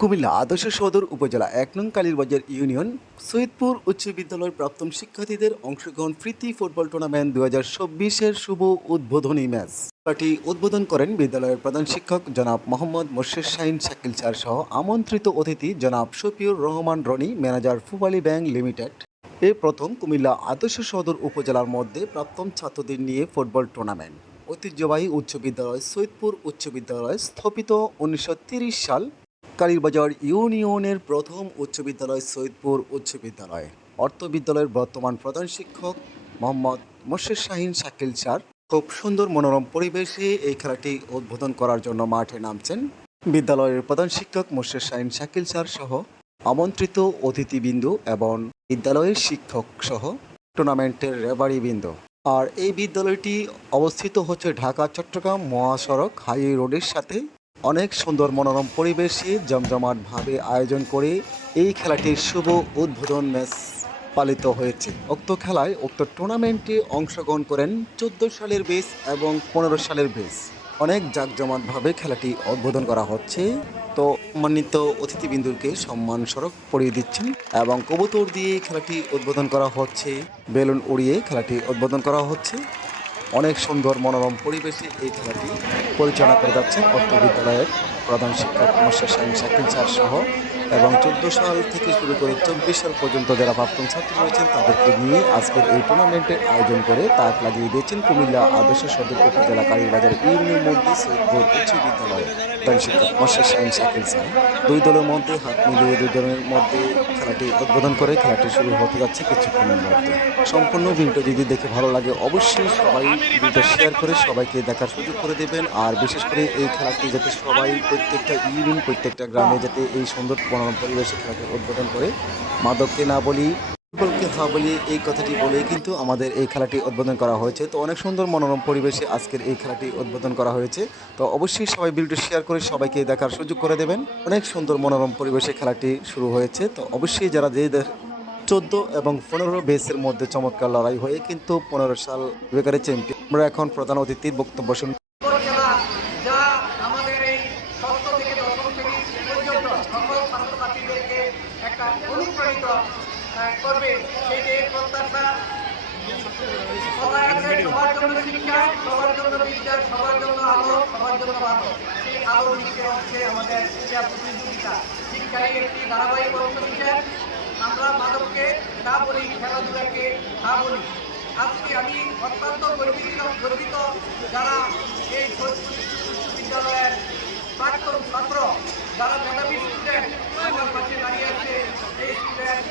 কুমিল্লা আদর্শ সদর উপজেলা ১ নং কালীরবাজার ইউনিয়ন সৈয়দপুর উচ্চ বিদ্যালয়ের প্রাক্তন শিক্ষার্থীদের অংশগ্রহণ প্রীতি ফুটবল টুর্নামেন্ট ২০২৪-এর শুভ উদ্বোধনী ম্যাচ। খেলাটি উদ্বোধন করেন বিদ্যালয়ের প্রধান শিক্ষক জনাব মোহাম্মদ মোর্শেদ শাহীন শাকিল স্যার সহ আমন্ত্রিত অতিথি জনাব Shafiur Rahman Roni, manager Pubali bank limited. এ প্রথম কুমিল্লা আদর্শ সদর উপজেলার মধ্যে প্রাক্তন ছাত্রদের নিয়ে ফুটবল টুর্নামেন্ট। ঐতিহ্যবাহী উচ্চ বিদ্যালয় সৈয়দপুর উচ্চ বিদ্যালয় স্থাপিত ১৯৩০ সাল। কালীরবাজার ইউনিয়নের প্রথম উচ্চ বিদ্যালয় সৈয়দপুর উচ্চ বিদ্যালয়। অর্থ বিদ্যালয়ের বর্তমান প্রধান শিক্ষক মোহাম্মদ মোর্শেদ শাহীন শাকিল স্যার খুব সুন্দর মনোরম পরিবেশে এই খেলাটি উদ্বোধন করার জন্য মাঠে নামছেন। বিদ্যালয়ের প্রধান শিক্ষক মোর্শেদ শাহীন শাকিল স্যার সহ আমন্ত্রিত অতিথিবৃন্দ এবং বিদ্যালয়ের শিক্ষক সহ টুর্নামেন্টের রেফারিবৃন্দ। আর এই বিদ্যালয়টি অবস্থিত হচ্ছে ঢাকা চট্টগ্রাম মহাসড়ক হাই রোডের সাথে। অনেক সুন্দর মনোরম পরিবেশে জমজমাটভাবে আয়োজন করে এই খেলাটির শুভ উদ্বোধন ম্যাচ পালিত হয়েছে। উক্ত খেলায় উক্ত টুর্নামেন্টে অংশগ্রহণ করেন ১৪ সালের বেস এবং ১৫ সালের বেস। অনেক জাঁকজমকভাবে খেলাটি উদ্বোধন করা হচ্ছে। তো সম্মানিত অতিথিবৃন্দকে সম্মান স্মারক পরিয়ে দিচ্ছেন এবং কবুতর দিয়ে খেলাটি উদ্বোধন করা হচ্ছে, বেলুন উড়িয়ে খেলাটি উদ্বোধন করা হচ্ছে। অনেক সুন্দর মনোরম পরিবেশে এই খেলাটি পরিচালনা করে যাচ্ছেন অর্থ বিদ্যালয়ের প্রধান শিক্ষক মোর্শেদ শাহীন শাকিল স্যার সহ এবং ১৪ সাল থেকে শুরু করে ২৪ সাল পর্যন্ত যারা প্রাক্তন ছাত্র রয়েছেন তাদেরকে নিয়ে আজকের এই টুর্নামেন্টের আয়োজন করে তাক লাগিয়ে দিয়েছেন কুমিল্লা আদর্শ সদর উপজেলা কালীরবাজার ইউনিয়নের মধ্যে সৈয়দপুর উচ্চ বিদ্যালয়ের প্রধান শিক্ষক মোর্শেদ শাহীন শাকিল স্যার। দুই দলের মধ্যে হাত মিলিয়ে দুই দলের মধ্যে খেলাটি উদ্বোধন করে খেলাটি শুরু হতে যাচ্ছে কিছুক্ষণের মধ্যে। সম্পূর্ণ ভিডিওটা যদি দেখে ভালো লাগে অবশ্যই সবাই ভিডিওটা শেয়ার করে সবাইকে দেখার সুযোগ করে দেবেন। আর বিশেষ করে এই খেলাটি যাতে সবাই প্রত্যেকটা ইউনিয়ন প্রত্যেকটা গ্রামে যাতে এই সুন্দর মনোরম পরিবেশে খেলাটি উদ্বোধন করে মাদককে না বলি ফুটবলকে হা বলি এই কথাটি বলেই কিন্তু আমাদের এই খেলাটি উদ্বোধন করা হয়েছে। তো অনেক সুন্দর মনোরম পরিবেশে আজকের এই খেলাটি উদ্বোধন করা হয়েছে। তো অবশ্যই সবাই ভিডিওটি শেয়ার করে সবাইকে দেখার সুযোগ করে দেবেন। অনেক সুন্দর মনোরম পরিবেশে খেলাটি শুরু হয়েছে। তো অবশ্যই যারা যে ১৪ এবং ১৫ বেসের মধ্যে চমৎকার লড়াই হয়ে কিন্তু ১৫ সাল বেকারের চ্যাম্পিয়ন। আমরা এখন প্রধান অতিথির বক্তব্য শুনি। খেলা যা আমাদের এই ষষ্ঠ থেকে দশম শ্রেণী পর্যন্ত সকল ছাত্রছাত্রীদেরকে একটা অনুপ্রাণিত করবে সেইটাই প্রত্যাশা। সবাই আছে সবার জন্য শিক্ষা, সবার জন্য বিদ্যা, সবার জন্য আলো, সবার জন্য ভালো। সেই আলো দিতে হচ্ছে আমাদের ক্রীড়া প্রতিযোগিতা। শিক্ষারই একটি ধারাবাহিক অংশ হিসেবে আমরা মাদককে না বলি, খেলাধুলাকে না বলি। আজকে আমি অত্যন্ত গর্বিত যারা এই বিশ্ববিদ্যালয়ের প্রাক্তন ছাত্র, যারা মেধাবী স্টুডেন্ট আমার পাশে দাঁড়িয়ে আছে। এই স্টুডেন্ট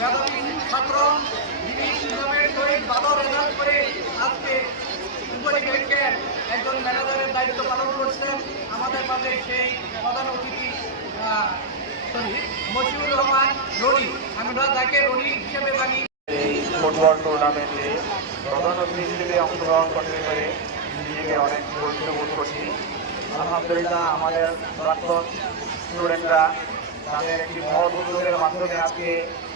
মেধাবী ছাত্র যিনি সুনামের সহিত ভালো রেজাল্ট করে আজকে উপরি ব্যাংকের একজন ম্যানেজারের দায়িত্ব পালন করছেন। আমাদের মাঝে সেই প্রধান অতিথি মশিউর রহমান রনি, আমরা তাকে রনি হিসেবে জানি। এই ফুটবল টুর্নামেন্টে প্রধান অতিথি হিসেবে অংশগ্রহণ করতে পেরে নিজেকে অনেক গর্বিত বোধ করছি। আলহামদুলিল্লাহ আমাদের প্রাক্তন স্টুডেন্টরা তাদের একটি মহৎ উদ্যোগের মাধ্যমে আজকে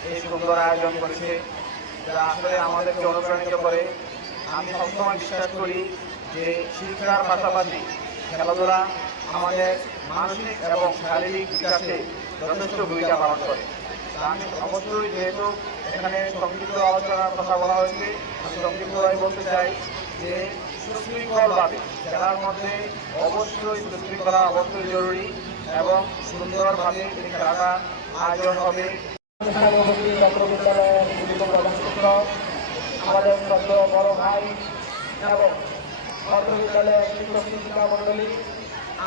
এই সুন্দর আয়োজন করেছে, যা আসলে আমাদেরকে অনুপ্রাণিত করে। আমি সবসময় বিশ্বাস করি যে শিক্ষার পাশাপাশি খেলাধুলা আমাদের মানসিক এবং শারীরিক বিকাশে যথেষ্ট ভূমিকা পালন করে। আমি অবশ্যই যেহেতু এখানে সংক্ষিপ্ত আলোচনার কথা বলা হয়েছে, আমি সংক্ষিপ্তভাবে বলতে চাই যে সুশৃঙ্খলভাবে খেলার মধ্যে অবশ্যই সুশৃঙ্খলা অবশ্যই জরুরি এবং সুন্দরভাবে এই খেলাটা আয়োজন হবে। আমাদের শ্রদ্ধ বড় ভাই এবং ছাত্র বিদ্যালয়ের শিক্ষক শিক্ষিকা মণ্ডলী,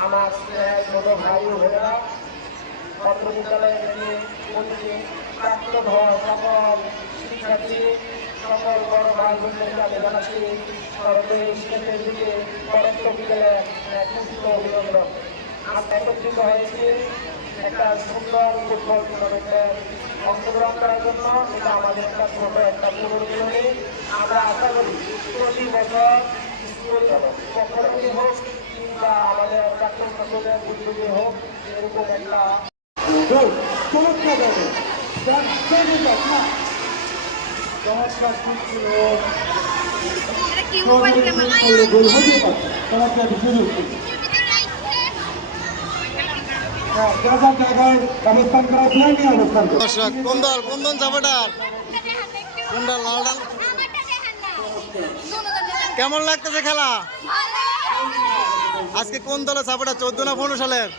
আমার ছোট ভাই ও বোনেরা, ছাত্র বিদ্যালয়ের যে প্রাপ্ত সকল শিক্ষার্থী, সকল বড় ভাই বোনদেরকে আমি জানাচ্ছি সরকারি শিক্ষার্থীর দিকে পরন্ত বিদ্যালয়ের পুষ্ট অভিনন্দন। আমরা একত্রিত হয়েছি একটা সুন্দর ফুটবল টুর্নামেন্টে অংশগ্রহণ করার জন্য। এটা আমাদের একটা ছোট একটা পুনর্জীবনী। আমরা আশা করি প্রতি বছর স্কুল পক্ষে হোক কিংবা আমাদের প্রাক্তন ছাত্রদের উদ্যোগে হোক এরকম একটা চমৎকার যার জায়গায় অবস্থান করা প্লেয়ার নিয়ে অবস্থান করুন। দর্শক কোন দল সাপোর্টার কোনটা লাল ডাল কেমন লাগতেছে খেলা আজকে কোন দলের সাপোর্টার 14 না 15 সালের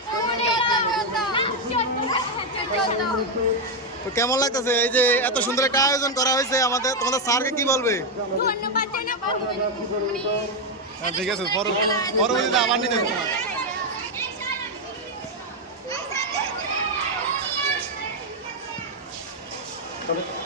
তো কেমন লাগতেছে এই যে এত সুন্দর একটা আয়োজন করা হয়েছে আমাদের তোমাদের স্যারকে কি বলবে হ্যাঁ, ঠিক আছে পরবর্তীতে আবার নিতে হবে। তবে